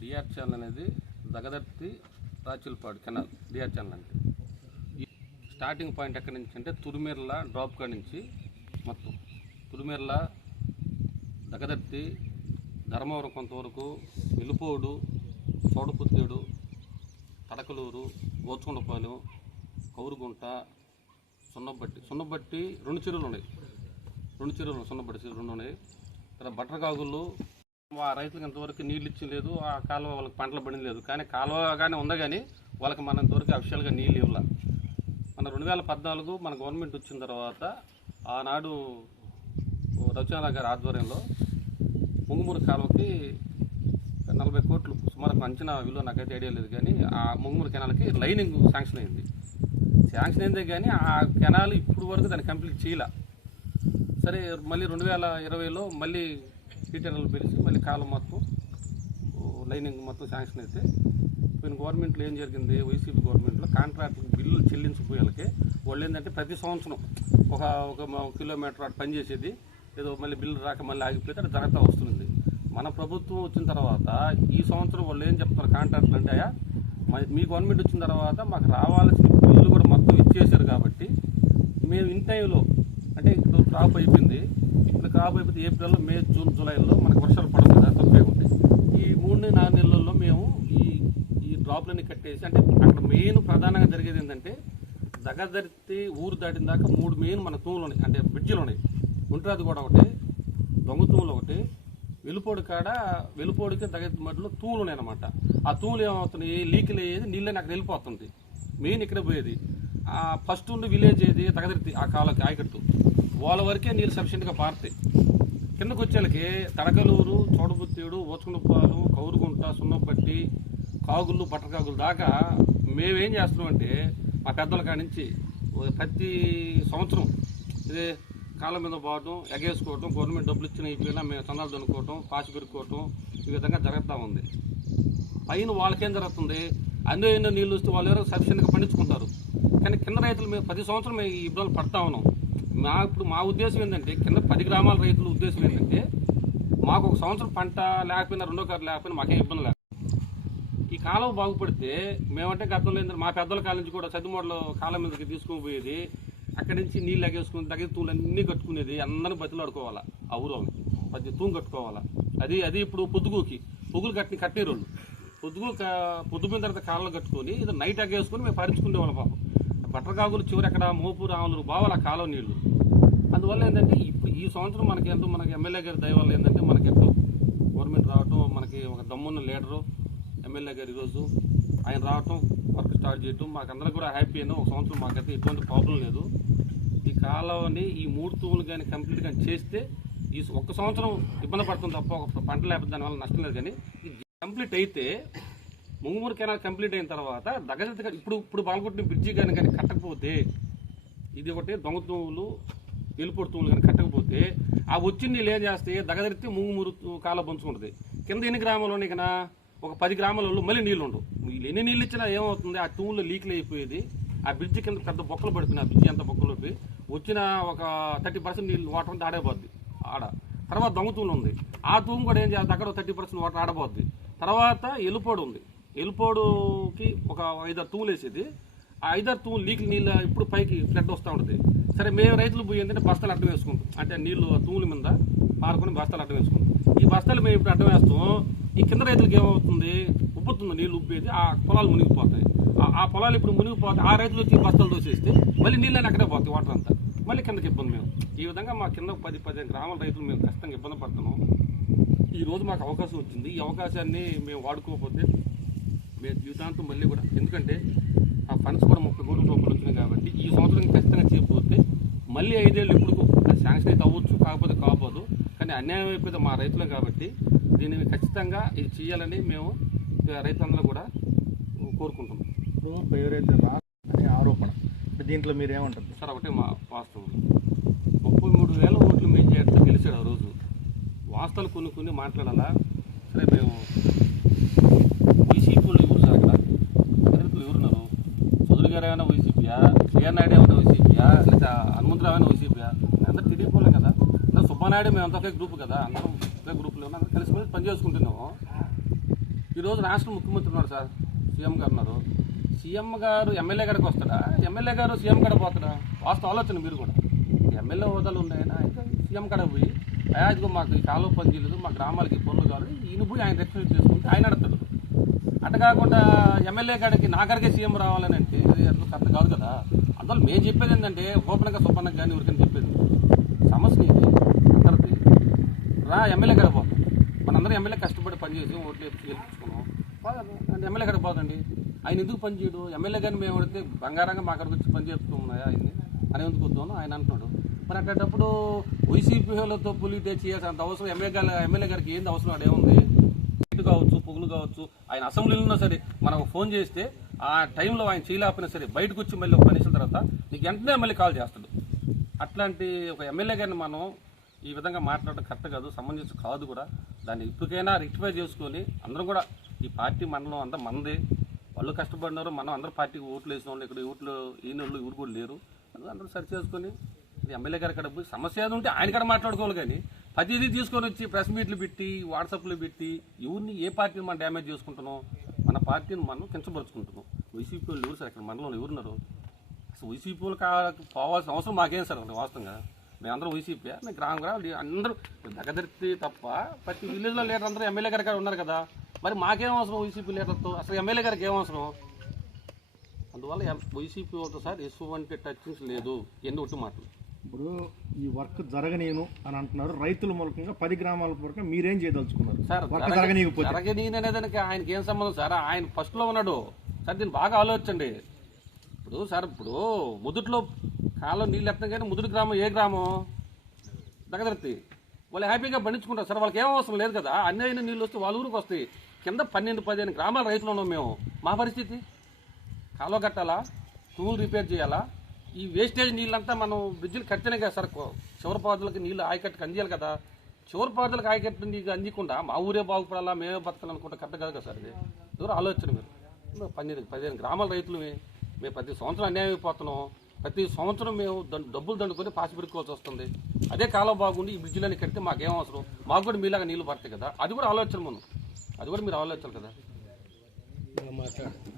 DR channel అనేది Dagadarthi Rachilpadu canal DR channel అంటే. Starting point ఎక్కడి నుంచి అంటే తురుమేర్ల డ్రాప్ కాడ నుంచి మొత్తం. తురుమేర్ల దగదర్తి ధర్మవరం కొంతవరకు విలుపోడు చోడపుత్తేడు తడకలూరు గోచుకొండపాలెం కౌరుగుంట సున్నబట్టి సున్నబట్టి రెండు చెరువులు ఉన్నాయి. రెండు చెరువులు సున్నబట్టి చెరువులు రెండు ఉన్నాయి. తర్వాత బట్టరకాగుళ్ళు రైతులకు ఇంతవరకు నీళ్ళు ఇచ్చి లేదు ఆ కాలువ వాళ్ళకి పంటలు పడింది లేదు కానీ కాలువగానే ఉంది కానీ వాళ్ళకి మన ఇంతవరకు అఫిషియల్గా నీళ్ళు ఇవ్వాల. మన రెండు వేల పద్నాలుగు మన గవర్నమెంట్ వచ్చిన తర్వాత ఆనాడు రచన గారి ఆధ్వర్యంలో ముంగుమూరు కాలువకి నలభై కోట్లు సుమారు అంచనా విలువ నాకైతే ఐడియా లేదు కానీ ఆ ముంగుమూరు కెనాల్కి లైనింగ్ శాంక్షన్ అయింది. శాంక్షన్ అయిందే కానీ ఆ కెనాల్ ఇప్పుడు వరకు దాన్ని కంప్లీట్ చేయాల. సరే మళ్ళీ రెండు వేల ఇరవైలో మళ్ళీ టీటర్లు పిలిచి మళ్ళీ కాలం మొత్తం లైనింగ్ మొత్తం శాంక్షన్ అయితే పోయిన గవర్నమెంట్లో ఏం జరిగింది? వైసీపీ గవర్నమెంట్లో కాంట్రాక్ట్ బిల్లులు వాళ్ళకి వాళ్ళు ఏంటంటే ప్రతి సంవత్సరం ఒక ఒక కిలోమీటర్ అటు పనిచేసేది ఏదో మళ్ళీ బిల్లు రాక మళ్ళీ ఆగిపోతే అటు జరుగుతూ వస్తుంది మన ప్రభుత్వం వచ్చిన తర్వాత ఈ సంవత్సరం వాళ్ళు ఏం చెప్తున్నారు కాంట్రాక్ట్లు అంటే "అయ్యా, మీ గవర్నమెంట్ వచ్చిన తర్వాత మాకు రావాల్సిన బిల్లు కూడా మొత్తం ఇచ్చేసారు కాబట్టి మేము ఇన్ టైంలో అంటే ఇప్పుడు డ్రాప్ అయిపోయింది ఇప్పుడు కాబోయే ఏప్రిల్లో మే జూన్ జూలైలో మనకు వర్షాలు పడదు కదా తక్కువే ఉంటాయి. ఈ మూడు నాలుగు నెలల్లో మేము ఈ ఈ డ్రాప్లని కట్టేసి అంటే అక్కడ మెయిన్ ప్రధానంగా జరిగేది ఏంటంటే దగ్గరదరితి ఊరు దాటిన దాకా మూడు మెయిన్ మన తూములు ఉన్నాయి అంటే బ్రిడ్జిలు ఉన్నాయి గుంటరాది కూడా ఒకటి దొంగ తూములు ఒకటి వెలుపోడు కాడ వెలుపోడికి దగ్గర మధ్యలో తూములు ఉన్నాయి అనమాట ఆ తూములు ఏమవుతున్నాయి లీకులు అయ్యేది నీళ్ళని అక్కడ వెళ్ళిపోతుంది. మెయిన్ ఇక్కడ పోయేది. ఆ ఫస్ట్ ఉన్న విలేజ్ ఏది? తగదిరితి ఆ కాలకి ఆయకట్టు. వాళ్ళ వరకే నీళ్ళు సఫిషియెంట్గా పారుతాయి. కిందకు వచ్చేళ్ళకి తడకలూరు చోడబుత్తేడు ఓచుకునపాలు కౌరుగుంట సున్నపట్టి కాగుళ్ళు బట్టకాగులు దాకా మేమేం చేస్తున్నామంటే మా పెద్దల కాడి నుంచి ప్రతి సంవత్సరం ఇదే కాళ్ళ మీద పోవడం ఎగేసుకోవటం గవర్నమెంట్ డబ్బులు ఇచ్చిన అయిపోయినా మేము చందాలు దొనుకోవటం పాచి పెరుక్కోవటం ఈ విధంగా జరుగుతూ ఉంది. పైన వాళ్ళకేం జరుగుతుంది? అన్ని ఎన్నో నీళ్ళు వస్తే వాళ్ళు ఎవరో సఫిషియెంట్గా పండించుకుంటారు. కానీ కింద రైతులు మేము పది సంవత్సరం మేము ఈ ఇబ్బందులు పడతా ఉన్నాం. మా ఇప్పుడు మా ఉద్దేశం ఏంటంటే కింద పది గ్రామాల రైతుల ఉద్దేశం ఏంటంటే మాకు ఒక సంవత్సరం పంట లేకపోయినా రెండో కారు లేకపోయినా మాకేం ఇబ్బంది లేదు. ఈ కాలం బాగుపడితే మేమంటే గతంలో ఏంటంటే మా పెద్దల కాలం నుంచి కూడా చదువుమూడలో కాలం మీదకి తీసుకొని పోయేది. అక్కడి నుంచి నీళ్ళు ఎగేసుకుని దగ్గర తూలు అన్నీ కట్టుకునేది. అందరిని బతిలాడుకోవాలా ఆ ఊరు ప్రతి తూం కట్టుకోవాలా. అది అది ఇప్పుడు పొద్దుగుకి పొగులు కట్టి కట్టే రోజులు పొద్దుగు పొద్దుపోయిన తర్వాత కాళ్ళు కట్టుకొని ఇది నైట్ అగ్గేసుకొని మేము పరించుకునే వాళ్ళం పాపం. బట్టరకాకులు చివరి అక్కడ మోపు రాములు బావాల ఆ కాలువ నీళ్ళు. అందువల్ల ఏంటంటే ఇప్పుడు ఈ సంవత్సరం మనకి ఎంతో మనకి ఎమ్మెల్యే గారి దయ వల్ల ఏంటంటే మనకి ఎంతో గవర్నమెంట్ రావటం మనకి ఒక దమ్మున్న లీడరు ఎమ్మెల్యే గారు ఈరోజు ఆయన రావటం వర్క్ స్టార్ట్ చేయటం మాకందరికి కూడా హ్యాపీ అయినా ఒక సంవత్సరం మాకైతే ఎటువంటి ప్రాబ్లం లేదు. ఈ కాలువని ఈ మూడు తూములు కానీ కంప్లీట్ కానీ చేస్తే ఈ ఒక్క సంవత్సరం ఇబ్బంది పడుతుంది తప్ప ఒక పంట లేకపోతే దానివల్ల నష్టం లేదు కానీ ఇది కంప్లీట్ అయితే ముంగుమూరు కెనాల్ కంప్లీట్ అయిన తర్వాత దగ్గర ఇప్పుడు ఇప్పుడు బాలకొట్టిన బ్రిడ్జి కానీ కానీ కట్టకపోతే ఇది ఒకటి దొంగతూములు వెలుపొడు తూములు కానీ కట్టకపోతే ఆ వచ్చిన నీళ్ళు ఏం చేస్తే దగ్గరెత్తి ముంగుమూరు కాల పంచుకుంటుంది కింద ఎన్ని గ్రామాలు ఉన్నాయి కదా ఒక పది గ్రామాలలో మళ్ళీ నీళ్ళు ఉండవు వీళ్ళు ఎన్ని నీళ్ళు ఇచ్చినా ఏమవుతుంది? ఆ తూములో లీక్లు అయిపోయేది. ఆ బ్రిడ్జి కింద పెద్ద బొక్కలు పడిపోయినాయి. ఆ బ్రిడ్జి అంత బొక్కలు పడిపోయి వచ్చిన ఒక థర్టీ పర్సెంట్ నీళ్ళు వాటర్ అంతా ఆడైపోద్ది ఆడ. తర్వాత దొంగతూలు ఉంది. ఆ తూము కూడా ఏం చేస్తుంది? అక్కడ థర్టీ పర్సెంట్ వాటర్ ఆడబోద్ది. తర్వాత ఎలుపోడు ఉంది. ఎలిపోడుకి ఒక ఐదారు తూములు వేసేది. ఆ ఐదారు తూములు లీక్ నీళ్ళు ఇప్పుడు పైకి ఫ్లడ్ వస్తూ ఉంటుంది. సరే మేము రైతులు పోయి ఏంటంటే బస్తాలు అడ్డం వేసుకుంటాం. అంటే నీళ్ళు ఆ తూముల మీద పారుకొని బస్తాలు అడ్డం వేసుకుంటాం. ఈ బస్తాలు మేము ఇప్పుడు అడ్డం వేస్తాం. ఈ కింద రైతులకు ఏమవుతుంది? ఉబ్బుతుంది నీళ్ళు ఉబ్బేది. ఆ పొలాలు మునిగిపోతాయి. ఆ- పొలాలు ఇప్పుడు మునిగిపోతాయి ఆ రైతులు వచ్చి బస్తాలు దోసేస్తే మళ్ళీ నీళ్ళని అక్కడే పోతాయి వాటర్ అంతా. మళ్ళీ కిందకి ఇబ్బంది మేము. ఈ విధంగా మా కింద పది పదిహేను గ్రామాల రైతులు మేము కష్టంగా ఇబ్బంది పడుతున్నాం. ఈ రోజు మాకు అవకాశం వచ్చింది. ఈ అవకాశాన్ని మేము వాడుకోకపోతే మేము జీవితాంతం మళ్ళీ కూడా. ఎందుకంటే ఆ ఫండ్స్ కూడా ముప్పై కోట్ల రూపాయలు వచ్చినాయి కాబట్టి ఈ సంవత్సరం ఖచ్చితంగా చేయకపోతే మళ్ళీ ఐదేళ్ళు ఎప్పుడు అది శాంక్షన్ అయితే అవ్వచ్చు కాకపోతే కాకపోదు. కానీ అన్యాయం అయిపోతే మా రైతులే కాబట్టి దీనిని ఖచ్చితంగా ఇది చేయాలని మేము రైతులందరూ కూడా కోరుకుంటున్నాం. ఇప్పుడు రా అనే ఆరోపణ. ఇప్పుడు దీంట్లో మీరు ఏమంటారు? సార్ ఒకటే మా వాస్తవం. ముప్పై మూడు వేల ఓట్లు మేము చేస్తే గెలిచాడు ఆ రోజు. వాస్తవాలు కొన్ని కొన్ని మాట్లాడాలా? సరే మేము వైసీపీ వాళ్ళు ఎవరు సార్ అక్కడ అధికారులు ఎవరున్నారు చౌదరి గారు ఏమైనా వైసీపీయా కేఆర్ నాయుడు ఉండే వైసీపీయా లేదా హనుమంతరావు అని వైసీపీయా అందరూ టీడీపీలే కదా? అందరూ సుబ్బానాయుడు మేము అంతా ఒకే గ్రూప్ కదా? అందరం ఒకే గ్రూప్లో ఉన్నాం. కలిసి పని చేసుకుంటున్నాము. ఈరోజు రాష్ట్ర ముఖ్యమంత్రి ఉన్నారు సార్. సీఎం గారు ఉన్నారు. సీఎం గారు ఎమ్మెల్యే గడకు వస్తాడా? ఎమ్మెల్యే గారు సీఎం కాడ పోతాడా? వాస్తవ ఆలోచన మీరు కూడా. ఎమ్మెల్యే హోదాలు ఉన్నాయని అయితే సీఎం కాడ పోయి అయాజ్గా మాకు ఈ కాలువ పని చేయలేదు మా గ్రామాలకి పనులు కావాలి ఈయన పోయి ఆయన రెక్స్పెక్ట్ చేసుకుంటే ఆయన అడతాడు అట్ట కాకుండా ఎమ్మెల్యే కాడికి నాగరికే సీఎం రావాలని అంటే కరెక్ట్ కాదు కదా. అందువల్ల మేము చెప్పేది ఏంటంటే ఓపెన్గా సుపన్నగా కానీ ఎవరికైనా చెప్పేది. సమస్య ఇది. అందరిది. రా ఎమ్మెల్యే గారు పోతాం మనందరం ఎమ్మెల్యే కష్టపడి పనిచేసి ఓట్లు గెలిపించుకున్నాం ఎమ్మెల్యే గారు పోదండి. ఆయన ఎందుకు పని చేయడు? ఎమ్మెల్యే గారిని మేము అడిగితే బంగారంగా మా అక్కడికి వచ్చి పని చేస్తున్నాయా ఆయన్ని? అని ఎందుకు వద్దాను ఆయన అంటున్నాడు. మరి అట్టేటప్పుడు వైసీపీలతో పులి తెచ్చి అంత అవసరం ఎమ్మెల్యే గారు ఎమ్మెల్యే గారికి ఏంది అవసరం? అక్కడ ఇటు కావచ్చు పొగులు కావచ్చు. ఆయన అసెంబ్లీలో ఉన్నా సరే మనం ఫోన్ చేస్తే ఆ టైంలో ఆయన చేయలేకపోయినా సరే బయటకు వచ్చి మళ్ళీ ఒక పనిచేసిన తర్వాత నీకు వెంటనే మళ్ళీ కాల్ చేస్తాడు. అట్లాంటి ఒక ఎమ్మెల్యే గారిని మనం ఈ విధంగా మాట్లాడడం కరెక్ట్ కాదు సంబంధించి కాదు కూడా. దాన్ని ఇప్పటికైనా రెక్టిఫై చేసుకొని అందరం కూడా ఈ పార్టీ మండలం అంతా మనదే వాళ్ళు కష్టపడినారు మనం అందరూ పార్టీకి ఓట్లు వేసిన వాళ్ళు ఇక్కడ ఓట్లు ఈయన వాళ్ళు ఇవ్వరు కూడా లేరు. అందరూ సరి చేసుకొని ఎమ్మెల్యే గారి కాడ పోయి సమస్య ఏది ఉంటే ఆయన కాడ మాట్లాడుకోవాలి కానీ ప్రతిదీ తీసుకొని వచ్చి ప్రెస్ మీట్లు పెట్టి వాట్సాప్లు పెట్టి ఎవరిని ఏ పార్టీని మనం డ్యామేజ్ చేసుకుంటున్నాం? పార్టీని మనం కించపరుచుకుంటున్నాం. వైసీపీ వాళ్ళు ఎవరు సార్ ఇక్కడ మండలంలో ఎవరున్నారు అసలు వైసీపీ వాళ్ళు కా పోవాల్సిన అవసరం మాకేం సార్ అసలు వాస్తవంగా? మేమందరం వైసీపీ మేము గ్రామ గ్రామం అందరూ దగ్గదర్తి తప్ప ప్రతి విలేజ్లో లీడర్ అందరూ ఎమ్మెల్యే గారి గారు ఉన్నారు కదా. మరి మాకేం అవసరం వైసీపీ లీడర్తో అసలు ఎమ్మెల్యే గారికి ఏం అవసరం? అందువల్ల వైసీపీ వాళ్ళతో సార్ ఎటువంటి టచ్చింగ్స్ లేదు ఎన్ని ఒకటి మాటలు. ఇప్పుడు ఈ వర్క్ జరగనీయను అని అంటున్నారు. రైతుల మూలకంగా పది గ్రామాల మూలకంగా మీరేం చేయదలుచుకున్నారు? Sir work జరగనీయకపోతే? జరగనీయని అనేదానికి ఆయనకి ఏం సంబంధం సార్? ఆయన ఫస్ట్లో ఉన్నాడు. సార్ దీన్ని బాగా ఆలోచించండి. ఇప్పుడు సార్ ఇప్పుడు ముదుట్లో కాలం నీళ్ళు ఎత్తాం కానీ ముదురు గ్రామం ఏ గ్రామం? దగ్గరతి వాళ్ళు హ్యాపీగా పండించుకుంటారు సార్. వాళ్ళకి ఏం అవసరం లేదు కదా. అన్ని అయిన నీళ్ళు వస్తే వాళ్ళ ఊరికి వస్తాయి. కింద పన్నెండు పదిహేను గ్రామాల రైతులు ఉన్నాం మేము. మా పరిస్థితి? కాలువ కట్టాలా? తూములు రిపేర్ చేయాలా? ఈ వేస్టేజ్ నీళ్ళంతా మనం బ్రిడ్జిలు కట్టినే కదా సార్ చివరి పాదులకు నీళ్ళు ఆయకట్టుకు అందియాలి కదా. చివరి పాదులకు ఆయకట్టు నీకు అందకుండా మా ఊరే బాగుపడాలా మేమే బతకాలనుకుంటే కరెక్ట్ కాదు కదా సార్ ఇది? దూరం ఆలోచన మీరు. పన్నెండు పదిహేను గ్రామాల రైతులమే మేము. ప్రతి సంవత్సరం అన్యాయం అయిపోతున్నాం. ప్రతి సంవత్సరం మేము డబ్బులు దండుకొని పాసి పెట్టుకోవాల్సి వస్తుంది. అదే కాలం బాగుండి ఈ బ్రిడ్జిలని కడితే మాకేం అవసరం? మాకు కూడా మీలాగా నీళ్ళు పడతాయి కదా. అది కూడా ఆలోచన మనం. అది కూడా మీరు ఆలోచన కదా. మాట్లాడు